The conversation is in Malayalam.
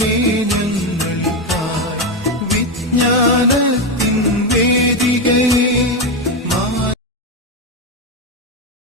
വേദികമേ